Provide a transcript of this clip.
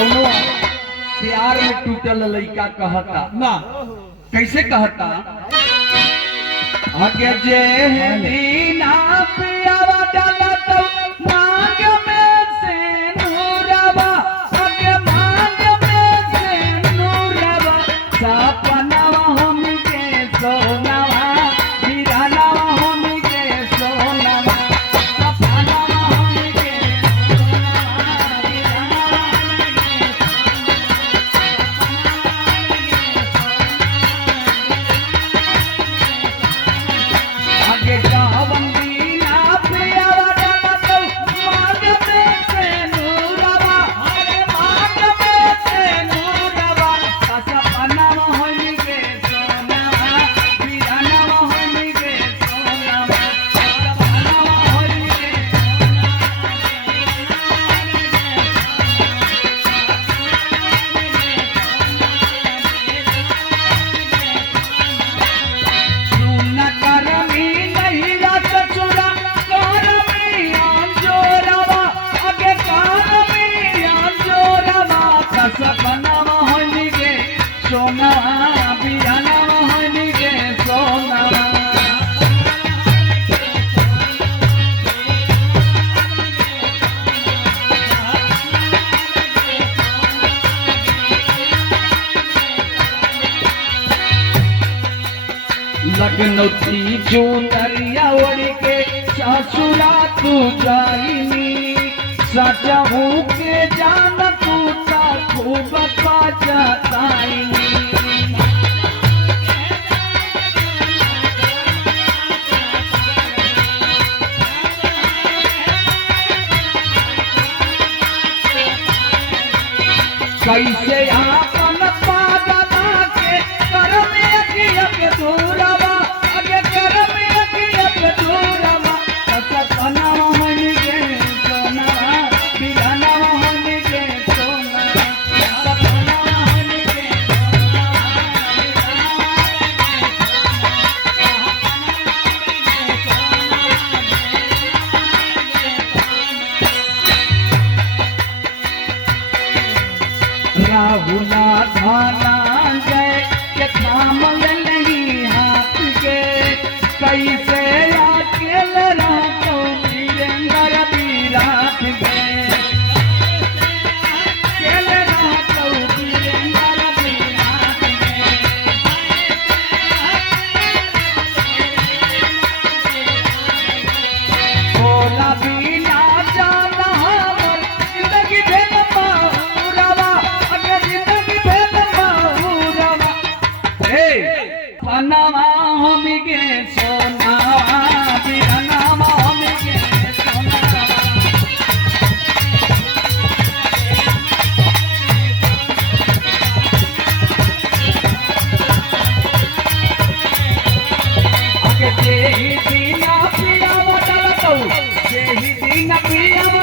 कौनो प्यार में टूटल लइका कहता ना, कैसे कहता? आगे जे दीना पियावा डाला तो मांग में से नूरवा, आगे मांग में से नूरवा, सपनावा हमके सोनावा, बिरहनावा हमके सोनावा, सपनावा हमके सोनावा, बिरहनावा आगे गावन दीना पियावा डाला तो मांग में से नूरवा, आगे मांग में से नूरवा, सपनावा हमके सोनावा, बिरहनावा हमके सोनावा, सपनावा हमके सुना करमी नहीं रात चुरा करमी अंजोरवा, आगे करमी अंजोरवा, सपनावा हमके सोनावा, बिरहनावा हमके सोनावा। लगनौती जो दरिया ओढ़ के ससुरा तू जाइनी, सचहू के जान तू ता खूब पछताइनी। कैसे आपन पागला के कर में अखिया के दूरवा, आगे कर में अखिया के दूरवा, सपनावा हमके सोनावा, बिरहनावा हमके सोनावा, सपनावा हमके राहुला धनंजय के थाम नहीं हाथ के, कैसे अकेल रहतो वीरेंद्र विराट के, अकेल रहतो वीरेंद्र विराट के। बोला बिना जाना हमर जिंदगी भेल बहुरवा, आगे जिंदगी भेल बहुरवा, पनावा हमके सोनावा, बिरहनावा हमके सोनावा। आगे जेही दीना पियावा डाला तो, जेही दीना पियावा